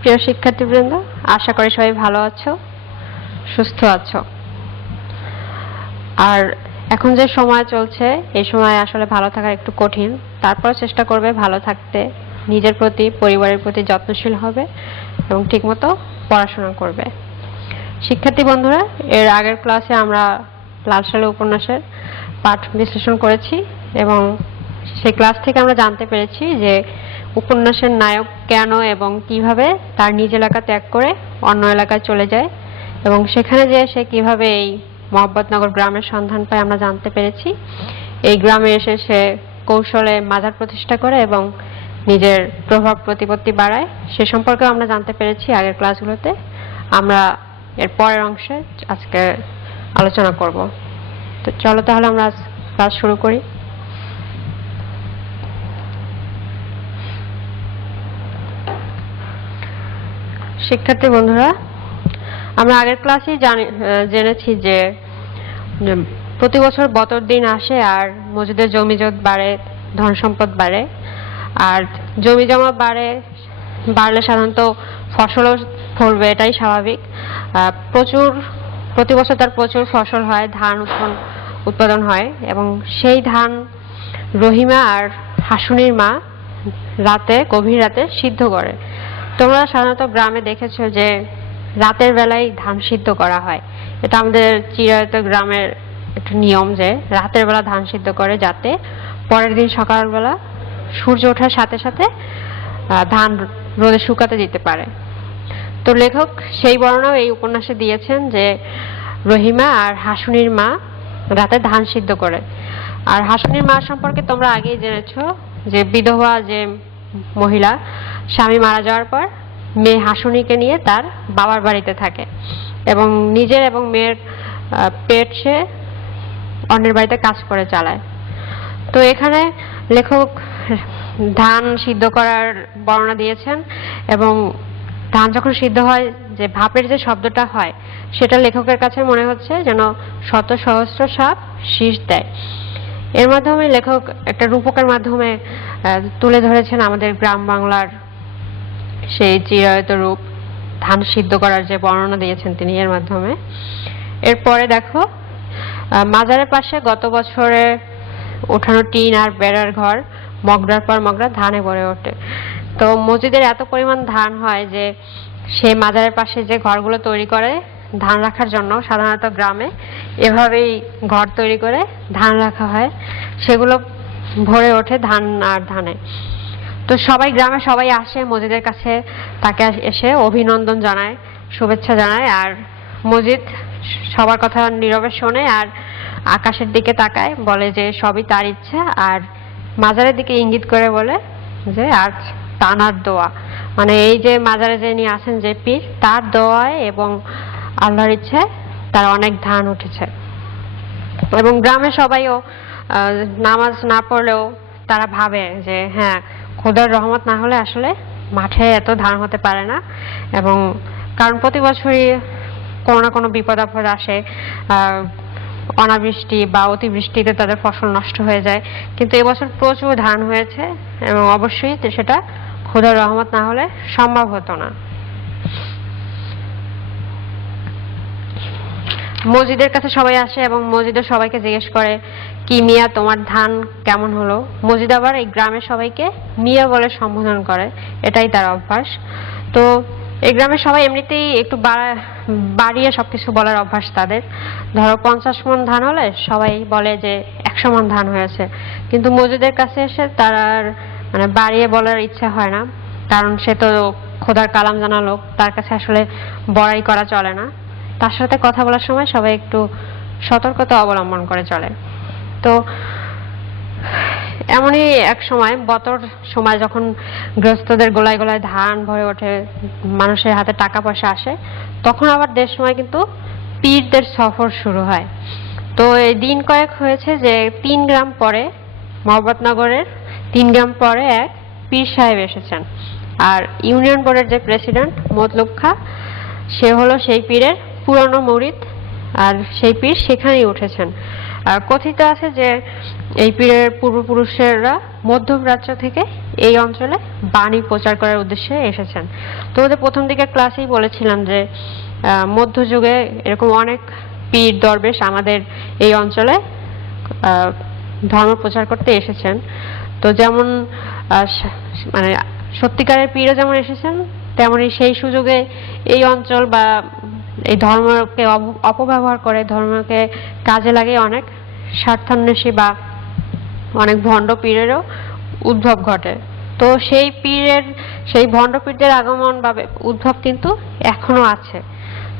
প্রিয় শিক্ষার্থীবৃন্দ, আশা করি সবাই ভালো আছো, সুস্থ আছো। আর এখন যে সময় চলছে এই সময় আসলে ভালো থাকা একটু কঠিন, তারপর চেষ্টা করবে ভালো থাকতে, নিজের প্রতি পরিবারের প্রতি যত্নশীল হবে এবং ঠিকমতো পড়াশোনা করবে। শিক্ষার্থী বন্ধুরা, এর আগের ক্লাসে আমরা লাল সালে উপন্যাসের পাঠ বিশ্লেষণ করেছি এবং সেই ক্লাস থেকে আমরা জানতে পেরেছি যে উপন্যাসের নায়ক কেন এবং কিভাবে তার নিজ এলাকা ত্যাগ করে অন্য এলাকায় চলে যায় এবং সেখানে যেয়ে সে কিভাবে এই মোহাম্মদনগর গ্রামের সন্ধান পায় আমরা জানতে পেরেছি। এই গ্রামে এসে সে কৌশলে মাজার প্রতিষ্ঠা করে এবং নিজের প্রভাব প্রতিপত্তি বাড়ায়, সে সম্পর্কে আমরা জানতে পেরেছি আগের ক্লাসগুলোতে। আমরা এর পরের অংশে আজকে আলোচনা করব। তো চলো তাহলে আমরা ক্লাস শুরু করি। শিক্ষার্থী বন্ধুরা, আমরা আগের ক্লাসেই জেনেছি যে প্রতি বছর বতর দিন আসে আর মসজিদের জমিজট বাড়ে, ধন সম্পদ বাড়ে, আর জমি জমা বাড়লে সাধারণত ফসলও ফলবে, এটাই স্বাভাবিক। প্রতি বছর তার প্রচুর ফসল হয়, ধান উৎপাদন হয় এবং সেই ধান রহিমা আর হাসুনির মা গভীর রাতে সিদ্ধ করে। তোমরা সাধারণত গ্রামে দেখেছো যে রাতের বেলায় ধান সিদ্ধ করা হয়। এটা আমাদের চিরায়ত গ্রামের একটা নিয়ম যে রাতের বেলা ধান সিদ্ধ করে, যাতে পরের দিন সকালবেলা সূর্য ওঠার সাথে সাথে ধান রোদে শুকাতে দিতে পারে। তো লেখক সেই বর্ণনাও এই উপন্যাসে দিয়েছেন যে রহিমা আর হাসুনির মা রাতে ধান সিদ্ধ করে। আর হাসুনির মা সম্পর্কে তোমরা আগেই জেনেছো যে বিধবা যে মহিলা, স্বামী মারা যাওয়ার পর মেয়ে হাসুনিকে নিয়ে তার বাবার বাড়িতে থাকে এবং নিজের এবং মেয়ের পেট সে অন্যের বাড়িতে কাজ করে চালায়। তো এখানে লেখক ধান সিদ্ধ করার বর্ণনা দিয়েছেন এবং ধান যখন সিদ্ধ হয় যে ভাপের যে শব্দটা হয় সেটা লেখকের কাছে মনে হচ্ছে যেন শত সহস্র সাপ শীষ দেয়। এর মাধ্যমে লেখক একটা রূপকের মাধ্যমে তুলে ধরেছেন আমাদের গ্রাম বাংলার সেই চিরায়ত রূপ, ধান সিদ্ধ করার যে বর্ণনা দিয়েছেন তিনি এর মাধ্যমে। এরপরে দেখো, মাজারের পাশে গত বছরে ওঠানো টিন আর বেড়ার ঘর মগরার পর মগরা ধানে ভরে ওঠে। তো মসজিদের এত পরিমাণ ধান হয় যে সে মাজারের পাশে যে ঘরগুলো তৈরি করে ধান রাখার জন্য, সাধারণত গ্রামে এভাবেই ঘর তৈরি করে ধান রাখা হয়, সেগুলো ভরে ওঠে ধান আর ধানে। তো গ্রামে সবাই আসে মসজিদের কাছে, তাকে এসে অভিনন্দন জানায়, শুভেচ্ছা জানায়, আর মসজিদ সবার কথা নীরবে শোনে আর আকাশের দিকে তাকায়, বলে যে সবই তার ইচ্ছা, আর মাজারের দিকে ইঙ্গিত করে বলে যে আজ তানার দোয়া, মানে এই যে মাজারে যে নিয়ে আসেন যে পীর, তার দোয়ায় এবং আল্লাহর ইচ্ছায় তার অনেক ধান উঠেছে। এবং গ্রামে সবাইও নামাজ না পড়লেও তারা ভাবে যে হ্যাঁ, খোদার রহমত না হলে আসলে মাঠে এত ধান হতে পারে না, এবং কারণ প্রতি বছরই কোনো না কোনো বিপদ আপদ আসে, অনাবৃষ্টি বা অতিবৃষ্টিতে তাদের ফসল নষ্ট হয়ে যায়, কিন্তু এবছর প্রচুর ধান হয়েছে এবং অবশ্যই সেটা খোদার রহমত না হলে সম্ভব হতো না। মসজিদের কাছে সবাই আসে এবং মসজিদের সবাইকে জিজ্ঞেস করে, কি মিয়া তোমার ধান কেমন হলো? মসজিদ আবার এই গ্রামের সবাইকে মিয়া বলে সম্বোধন করে, এটাই তার অভ্যাস। তো এই গ্রামের সবাই এমনিতেই একটু বাড়িয়ে সবকিছু বলার অভ্যাস তাদের। ধরো 50 মণ ধান হলে সবাই বলে যে 100 মণ ধান হয়েছে, কিন্তু মসজিদের কাছে এসে তার মানে বাড়িয়ে বলার ইচ্ছা হয় না, কারণ সে তো খোদার কালাম জানা লোক, তার কাছে আসলে বড়াই করা চলে না। তার সাথে কথা বলার সময় সবাই একটু সতর্কতা অবলম্বন করে চলে। তো এমনই এক সময় বতর সময় যখন গৃহস্থদের গোলায় গোলায় ধান ভরে ওঠে, মানুষের হাতে টাকা পয়সা আসে, তখন আবার দেশময় কিন্তু পীরদের সফর শুরু হয়। তো এই দিন কয়েক হয়েছে যে 3 গ্রাম পরে, মোহাম্মদনগরের 3 গ্রাম পরে এক পীর সাহেব এসেছেন, আর ইউনিয়ন বোর্ডের যে প্রেসিডেন্ট মতলুব খাঁ, সে হলো সেই পীরের পুরনো মুরিদ, আর সেই পীর সেখানেই উঠেছেন। আর কথিত আছে যে এই পীরের পূর্বপুরুষেরা মধ্যপ্রাচ্য থেকে এই অঞ্চলে বাণী প্রচার করার উদ্দেশ্যে এসেছেন। তোমাদের প্রথম দিকের ক্লাসেই বলেছিলাম যে মধ্যযুগে এরকম অনেক পীর দরবেশ আমাদের এই অঞ্চলে ধর্ম প্রচার করতে এসেছেন। তো যেমন মানে সত্যিকারের পীরও যেমন এসেছেন, তেমনি সেই সুযোগে এই অঞ্চল বা এই ধর্মকে অপব্যবহার করে ধর্মকে কাজে লাগে অনেক স্বার্থান্বেষী বা অনেক ভণ্ড পীরেরও উদ্ভব ঘটে। তো সেই ভণ্ড পীরদের আগমন বা উদ্ভব কিন্তু এখনো আছে।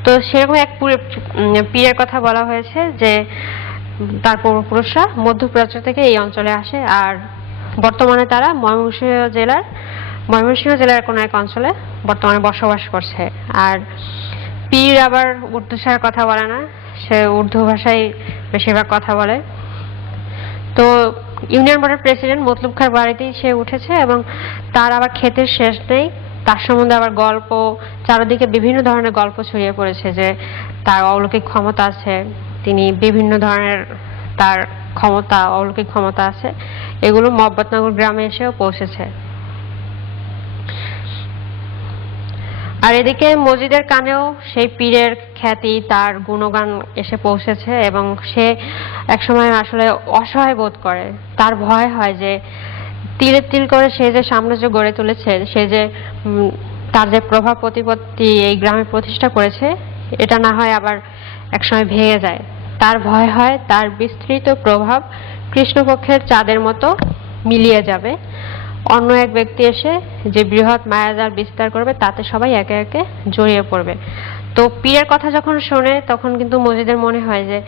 তো সেরকম এক পীরের কথা বলা হয়েছে যে তার পূর্বপুরুষরা মধ্যপ্রাচ্য থেকে এই অঞ্চলে আসে, আর বর্তমানে তারা ময়মনসিংহ জেলার কোনো এক অঞ্চলে বর্তমানে বসবাস করছে। আর পীর আবার উর্দু ছাড়া কথা বলে না, সে উর্দু ভাষায় বেশিরভাগ কথা বলে। তো ইউনিয়ন বোর্ডের প্রেসিডেন্ট মতলুব খাঁর বাড়িতেই সে উঠেছে এবং তার আবার ক্ষেতের শেষ নেই। তার সম্বন্ধে আবার গল্প, চারিদিকে বিভিন্ন ধরনের গল্প ছড়িয়ে পড়েছে যে তার অলৌকিক ক্ষমতা আছে, তিনি বিভিন্ন ধরনের তার অলৌকিক ক্ষমতা আছে। এগুলো মহব্বতনগর গ্রামে এসেও পৌঁছেছে। আর এদিকে মজিদের কানেও সেই পীরের খ্যাতি, তার গুণগান এসে পৌঁছেছে এবং সে একসময় আসলে অসহায় বোধ করে। তার ভয় হয় যে তিলে তিল করে সে যে সাম্রাজ্য গড়ে তুলেছে, সে যে তার যে প্রভাব প্রতিপত্তি এই গ্রামে প্রতিষ্ঠা করেছে, এটা না হয় আবার একসময় ভেঙে যায়। তার ভয় হয় তার বিস্তৃত প্রভাব কৃষ্ণপক্ষের চাঁদের মতো মিলিয়ে যাবে, অন্য এক ব্যক্তি এসে যে বৃহৎ মায়াজাল বিস্তার করবে, তাতে সবাই একে একে জড়িয়ে পড়বে। তো পীরের কথা যখন শোনে তখন কিন্তু মজিদের মনে হয় যে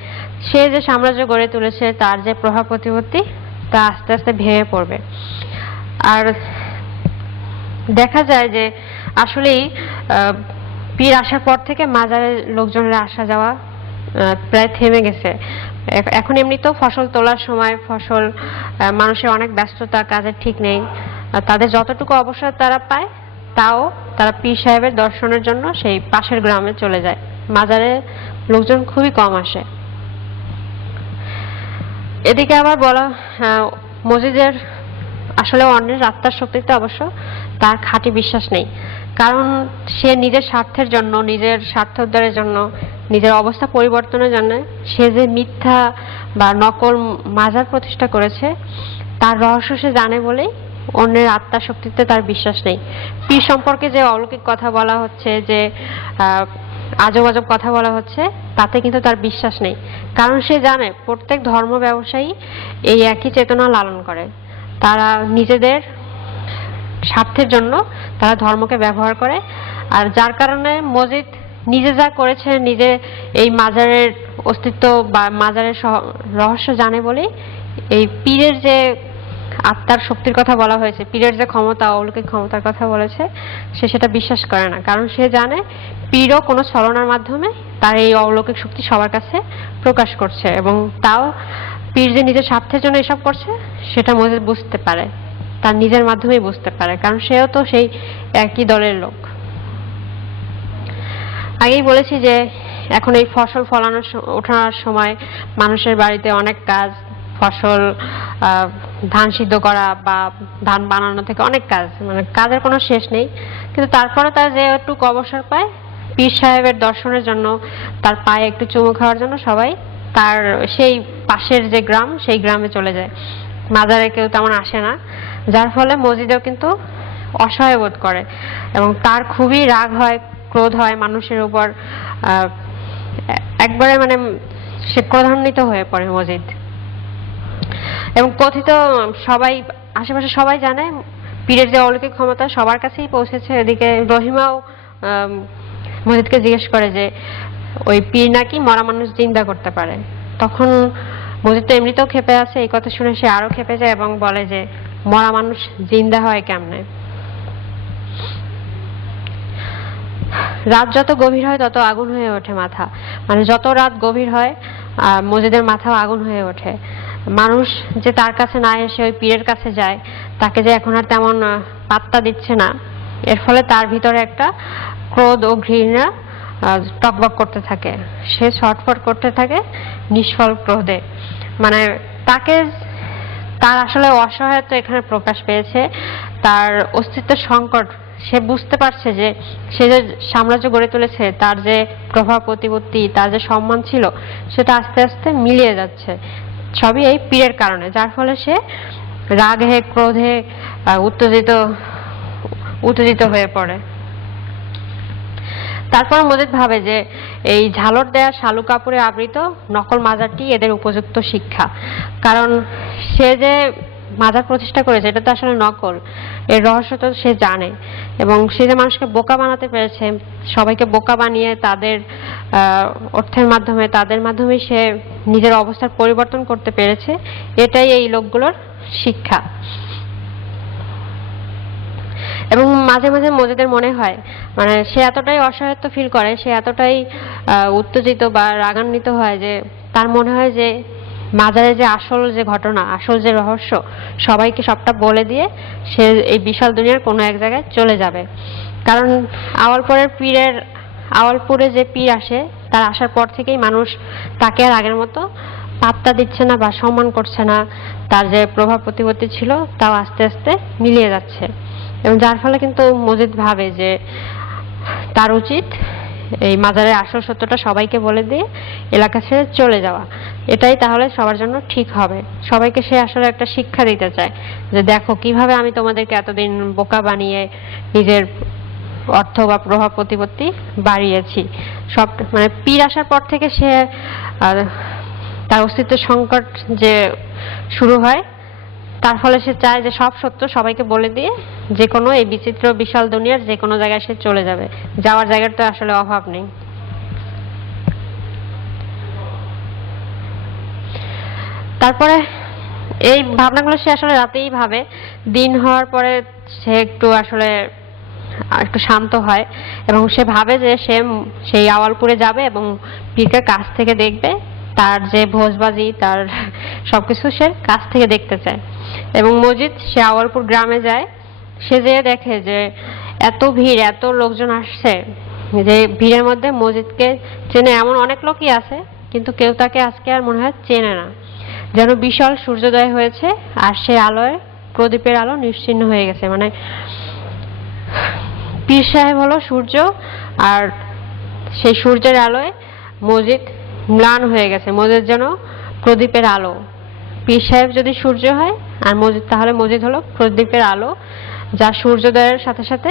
সে যে সাম্রাজ্য গড়ে তুলেছে, তার যে প্রভাব প্রতিপত্তি, তা আস্তে আস্তে ভেঙে পড়বে। আর দেখা যায় যে আসলেই পীর আসার পর থেকে মাজারের লোকজনের আসা যাওয়া প্রায় থেমে গেছে। এখন এমনিতেও ফসল তোলার সময় মানুষের অনেক ব্যস্ততা, কাজের ঠিক নেই। তাদের যতটুকু অবসর তারা পায়, তাও তারা পীর সাহেবের দর্শনের জন্য সেই পাশের গ্রামে চলে যায়। মাজারে লোকজন খুবই কম আসে। এদিকে আবার মসজিদের আসলে অন্যের আত্মার শক্তিতে অবশ্য তার খাঁটি বিশ্বাস নেই, কারণ সে নিজের স্বার্থের জন্য, নিজের স্বার্থ উদ্ধারের জন্য, নিজের অবস্থা পরিবর্তনের জন্য সে যে মিথ্যা বা নকল মাজার প্রতিষ্ঠা করেছে, তার রহস্য সে জানে বলেই অন্যের আত্মার শক্তিতে তার বিশ্বাস নেই। পীর সম্পর্কে যে অলৌকিক কথা বলা হচ্ছে, যে আজব আজব কথা বলা হচ্ছে, তাতে কিন্তু তার বিশ্বাস নেই, কারণ সে জানে প্রত্যেক ধর্ম ব্যবসায়ী এই একই চেতনা লালন করে। তারা নিজেদের স্বার্থের জন্য তারা ধর্মকে ব্যবহার করে। আর যার কারণে মসজিদ নিজে যা করেছে, নিজে এই মাজারের অস্তিত্ব বা মাজারের রহস্য জানে বলেই এই পীরের যে আত্মার শক্তির কথা বলা হয়েছে, পীরের যে ক্ষমতা, অলৌকিক ক্ষমতার কথা বলেছে, সে সেটা বিশ্বাস করে না, কারণ সে জানে পীরও কোনো ছলনার মাধ্যমে তার এই অলৌকিক শক্তি সবার কাছে প্রকাশ করছে, এবং তাও পীর যে নিজের স্বার্থের জন্য এসব করছে সেটা মসজিদ বুঝতে পারে, তার নিজের মাধ্যমেই বুঝতে পারে, কারণ সেও তো সেই একই দলের লোক। আগেই বলেছি যে এখন এই ফসল ওঠানোর সময় মানুষের বাড়িতে অনেক কাজ, ধান সিদ্ধ করা বা ধান বানানো থেকে অনেক কাজ, মানে কাজের কোনো শেষ নেই। কিন্তু তারপরে তার যেটুকু অবসর পায়, পীর সাহেবের দর্শনের জন্য, তার পায়ে একটু চুমু খাওয়ার জন্য সবাই তার সেই পাশের যে গ্রাম, সেই গ্রামে চলে যায়। মাজারে কেউ তেমন আসে না, যার ফলে মসজিদেও কিন্তু অসহায় বোধ করে এবং তার খুবই রাগ হয়, ক্রোধ হয় মানুষের উপর। একবারে মানে সে ক্রোধান্বিত হয়ে পড়ে মসজিদ। এবং কথিত সবাই, আশেপাশে সবাই জানে পীরের যে অলৌকিক ক্ষমতা সবার কাছেই পৌঁছেছে। এদিকে রহিমাও মসজিদকে জিজ্ঞেস করে যে ওই পীর নাকি মরা মানুষ জিন্দা করতে পারে। তখন মসজিদ তো এমনিতেও ক্ষেপে আছে, এই কথা শুনে সে আরো ক্ষেপে যায় এবং বলে যে মরা মানুষ জিন্দা হয় কেমনে? রাত যত গভীর হয় তত আগুন হয়ে ওঠে মাথা, মানে যত রাত গভীর হয় মসজিদের মাথাও আগুন হয়ে ওঠে। মানুষ যে তার কাছে না এসে ওই পীরের কাছে যায়, তাকে যে এখন আর তেমন পাত্তা দিচ্ছে না, এর ফলে তার ভিতরে একটা ক্রোধ ও ঘৃণা টকবক করতে থাকে। সে ছটফট করতে থাকে নিষ্ফল ক্রোধে। মানে তার আসলে অসহায়ত্ব এখানে প্রকাশ পেয়েছে, তার অস্তিত্বের সংকট। সে বুঝতে পারছে যে সে যে সাম্রাজ্য গড়ে তুলেছে, তার যে প্রভাব প্রতিপত্তি, তার যে সম্মান ছিল, সেটা আস্তে আস্তে মিলিয়ে যাচ্ছে, সবই এই পীরের কারণে। যার ফলে সে রাগে ক্রোধে উত্তেজিত উত্তেজিত হয়ে পড়ে। তারপর মজিদ ভাবে যে এই ঝালর দেয়া শালু কাপড়ে আবৃত নকল মাজারটি এদের উপযুক্ত শিক্ষা। কারণ সে যে মাজার প্রতিষ্ঠা করেছে এটা তো আসলে নকল, এর রহস্য তো সে জানে, এবং সে যে মানুষকে বোকা বানাতে পেরেছে, সবাইকে বোকা বানিয়ে তাদের অর্থের মাধ্যমে, তাদের মাধ্যমে সে নিজের অবস্থার পরিবর্তন করতে পেরেছে, এটাই এই লোকগুলোর শিক্ষা। এবং মাঝে মাঝে মজিদের মনে হয়, মানে সে এতটাই অসহায়ত্ব ফিল করে, সে এতটাই উত্তেজিত বা রাগান্বিত হয় যে তার মনে হয় যে মাজারের যে আসল যে ঘটনা, আসল যে রহস্য, সবাইকে সবটা বলে দিয়ে সে এই বিশাল দুনিয়ার কোনো এক জায়গায় চলে যাবে। কারণ আওয়ালপুরে যে পীর আসে, তার আসার পর থেকেই মানুষ তাকে আর আগের মতো পাত্তা দিচ্ছে না বা সম্মান করছে না। তার যে প্রভাব প্রতিপত্তি ছিল তাও আস্তে আস্তে মিলিয়ে যাচ্ছে, এবং যার ফলে কিন্তু মজিদ ভাবে যে তার উচিত এই মাজারের আসল সত্যটা সবাইকে বলে দিয়ে এলাকা ছেড়ে চলে যাওয়া। এটাই তাহলে সবার জন্য ঠিক হবে। সবাইকে সে আসলে একটা শিক্ষা দিতে চায় যে দেখো কিভাবে আমি তোমাদেরকে এতদিন বোকা বানিয়ে নিজের অর্থ বা প্রভাব প্রতিপত্তি বাড়িয়েছি। সব মানে পীর আসার পর থেকে সে তার অস্তিত্বের সংকট যে শুরু হয়, তার ফলে সে চায় যে সব সত্য সবাইকে বলে দিয়ে যে কোনো এই বিচিত্র বিশাল দুনিয়ার যে কোনো জায়গায় সে চলে যাবে। যাওয়ার জায়গার তো আসলে অভাব নেই। তারপরে এই ভাবনাগুলো সে আসলে রাতেই ভাবে। দিন হওয়ার পরে সে একটু শান্ত হয়, এবং সে ভাবে যে সে সেই আওয়ালপুরে যাবে এবং পীরকে কাছ থেকে দেখবে, তার যে ভোজবাজি, তার সবকিছু সে কাছ থেকে দেখতে চায়। এবং মজিদ সে আওয়ালপুর গ্রামে যায়। সে যেয়ে দেখে যে এত ভিড়, এত লোকজন আসছে যে ভিড়ের মধ্যে মজিদকে চেনে এমন অনেক লোকই আছে, কিন্তু কেউ তাকে আজকে আর মনে হয় চেনে না। যেন বিশাল সূর্যোদয় হয়েছে আর সে আলোয়, প্রদীপের আলো নিশ্চিহ্ন হয়ে গেছে। মানে পীর সাহেব হলো সূর্য, আর সেই সূর্যের আলোয় মজিদ ম্লান হয়ে গেছে। মজিদ যেন প্রদীপের আলো। পীর সাহেব যদি সূর্য হয় আর মজিদ, তাহলে মজিদ হলো প্রদীপের আলো, যা সূর্যোদয়ের সাথে সাথে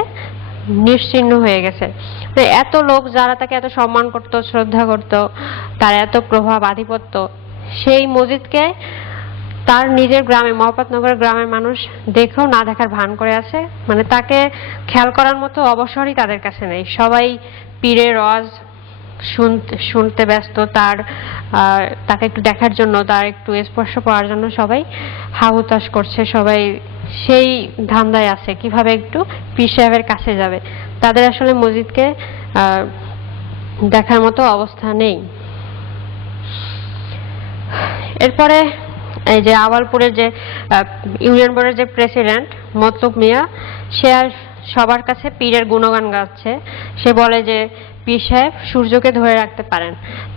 নিশ্চিহ্ন হয়ে গেছে। এত লোক যারা তাকে এত সম্মান করত, শ্রদ্ধা করত, তার এত প্রভাব আধিপত্য, সেই মজিদকে তার নিজের গ্রামে, মহপাতনগর গ্রামের মানুষ দেখেও না দেখার ভান করে আছে। মানে তাকে খেয়াল করার মতো অবসরই তাদের কাছে নেই। সবাই পীরের ওয়াজ শুনতে ব্যস্ত, তাকে একটু দেখার জন্য, তার একটু স্পর্শ পাওয়ার জন্য সবাই হাহুতাশ করছে। সবাই সেই ধান্দায় আছে কিভাবে একটু পীর সাহেবের কাছে যাবে। তাদের আসলে মসজিদকে দেখার মতো অবস্থা নেই। এরপরে এই যে আওয়ালপুরের যে ইউনিয়ন বোর্ডের যে প্রেসিডেন্ট মতলব মিয়া, সে আর সবার কাছে পীরের গুণগান গাচ্ছে। সে বলে যে পীর সাহেব সূর্যকে ধরে রাখতে পারেন,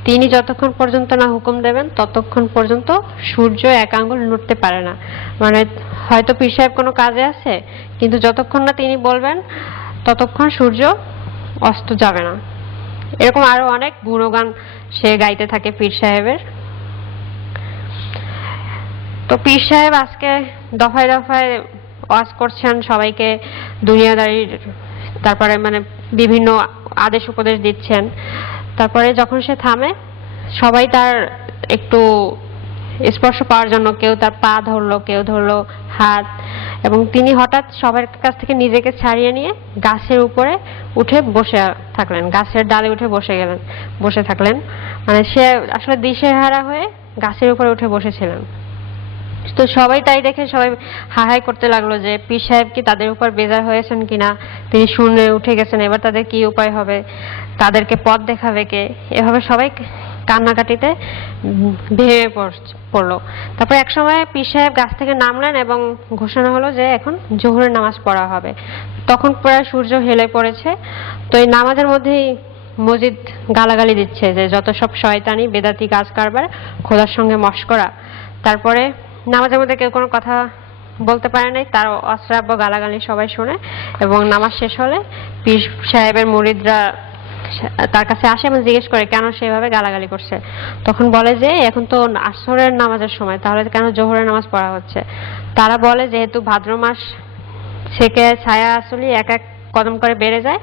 তিনি যতক্ষণ পর্যন্ত না হুকুম দেবেন ততক্ষণ পর্যন্ত সূর্য এক আঙ্গুল নড়তে পারে না। মানে হয়তো পীর সাহেব কোনো কাজে আছে, কিন্তু যতক্ষণ না তিনি বলবেন ততক্ষণ সূর্য অস্ত যাবে না। এরকম আরো অনেক গুণগান সে গাইতে থাকে পীর সাহেবের। তো পীর সাহেব আজকে দফায় দফায় ওয়াজ করছেন সবাইকে, দুনিয়াদারির, তারপরে মানে বিভিন্ন আদেশ উপদেশ দিচ্ছেন। তারপরে যখন সে থামে, সবাই তার একটু স্পর্শ পাওয়ার জন্য কেউ তার পা ধরলো, কেউ ধরলো হাত, এবং তিনি হঠাৎ সবার কাছ থেকে নিজেকে ছাড়িয়ে নিয়ে গাছের উপরে উঠে বসে থাকলেন, গাছের ডালে উঠে বসে থাকলেন। মানে সে আসলে দিশেহারা হয়ে গাছের উপরে উঠে বসেছিলেন। তো সবাই তাই দেখে সবাই হাহাই করতে লাগলো যে পীর সাহেব কি তাদের উপর বেজার হয়েছেন কিনা, তিনি শুনে উঠে গেছেন, এবার তাদের কি উপায় হবে, তাদেরকে পথ দেখাবে কে। এভাবে সবাই কান্নাকাটিতে ভেঙে পড়লো। তারপর এক সময় পীর সাহেব গাছ থেকে নামলেন এবং ঘোষণা হলো যে এখন জোহরের নামাজ পড়া হবে। তখন প্রায় সূর্য হেলে পড়েছে। তো এই নামাজের মধ্যেই মজিদ গালাগালি দিচ্ছে যে যত সব শয়তানি বেদাতি কাজ কারবার, খোদার সঙ্গে মশকরা। তারপরে নামাজের মধ্যে কেউ কোনো কথা বলতে পারে নাই, তার অশ্রাব্য গালাগালি সবাই শোনে এবং নামাজ শেষ হলে পীর সাহেবের মুরিদরা তার কাছে আসে এবং জিজ্ঞেস করে কেন সেভাবে গালাগালি করছে। তখন বলে যে এখন তো আসরের নামাজের সময়, তাহলে কেন জোহরের নামাজ পড়া হচ্ছে। তারা বলে যেহেতু ভাদ্র মাস থেকে ছায়া আসলে এক এক কদম করে বেড়ে যায়,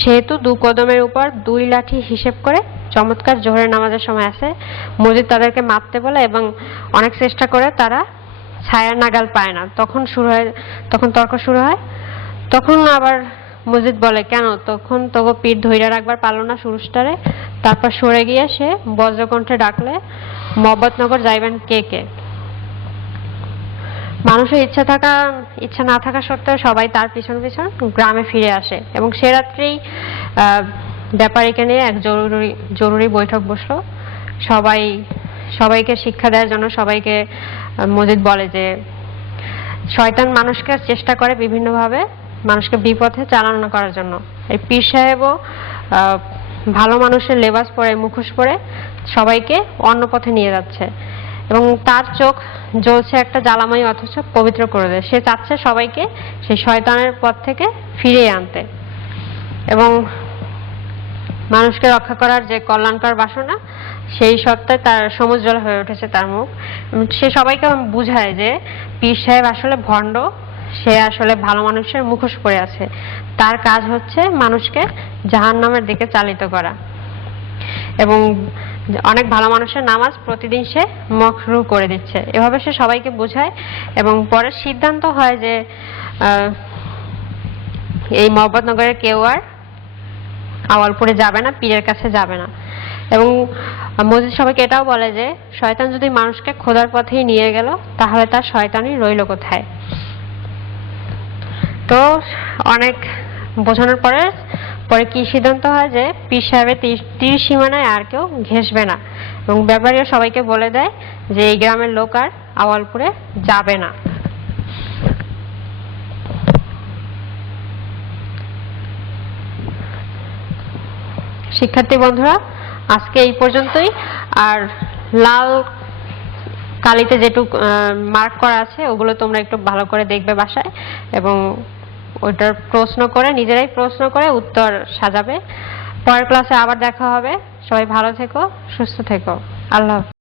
সেহেতু 2 কদমের উপর 2 লাঠি হিসেব করে চমৎকার জোহরের নামাজের সময় আসে। মসজিদ তাদেরকে মাপতে বলে এবং অনেক চেষ্টা করে তারা ছায়ার নাগাল পায় না। তখন তর্ক শুরু হয়। তখন আবার মসজিদ বলে কেন তখন তোকে পীর ধইরা রাখবার পারলো না সুরুষটারে। তারপর সরে গিয়ে সে বজ্রকণ্ঠে ডাকলে মহব্বতনগর যাইবেন কে কে। মানুষের ইচ্ছা না থাকা সত্ত্বেও সবাই তার পিছন পিছন গ্রামে ফিরে আসে এবং সে রাত্রেই ব্যাপারীকে নিয়ে এক জরুরি বৈঠক বসলো। সবাইকে শিক্ষা দেওয়ার জন্য সবাইকে মসজিদ বলে যে শয়তান মানুষকে চেষ্টা করে বিভিন্নভাবে মানুষকে বিপথে চালনা করার জন্য। এই পীর সাহেবও ভালো মানুষের লেবাস পরে মুখোশ পরে সবাইকে অন্য পথে নিয়ে যাচ্ছে এবং তার চোখ জ্বলছে একটা জ্বালাময় অথচ পবিত্র করে দেয়। সে চাচ্ছে সবাইকে সেই শয়তানের পথ থেকে ফিরিয়ে আনতে এবং মানুষকে রক্ষা করার যে কল্যাণকর বাসনা সেই সত্ত্বে তার সমুজ্জ্বল হয়ে উঠেছে তার মুখ। সে সবাইকে বুঝায় যে পীর সাহেব আসলে ভণ্ড, সে আসলে ভালো মানুষের মুখোশ পরে আছে, তার কাজ হচ্ছে মানুষকে জাহান্নামের দিকে চালিত করা এবং অনেক ভালো মানুষের নামাজ প্রতিদিন সে মকরু করে দিচ্ছে। এভাবে সে সবাইকে বোঝায় এবং পরে সিদ্ধান্ত হয় যে এই মহব্বতনগরের কেউ আর আওয়ালপুরে যাবে না, পীরের কাছে যাবে না। এবং মসজিদ সবাইকে এটাও বলে যে শয়তান যদি মানুষকে খোদার পথেই নিয়ে গেল তাহলে তার শয়তানই রইল কোথায়। তো অনেক বোঝানোর পরে কি সিদ্ধান্ত হয় যে পীর সাহেবের 30 সীমানায় আর কেউ ঘেঁষবে না এবং ব্যাপারীরা সবাইকে বলে দেয় যে এই গ্রামের লোক আর আওয়ালপুরে যাবে না। শিক্ষার্থী বন্ধুরা, আজকে এই পর্যন্তই। আর লাল কালিতে যেটুক মার্ক করা আছে ওগুলো তোমরা একটু ভালো করে দেখবে বাসায় এবং ওইটার নিজেরাই প্রশ্ন করে উত্তর সাজাবে। পরের ক্লাসে আবার দেখা হবে। সবাই ভালো থেকো, সুস্থ থেকো। আল্লাহ হাফেজ।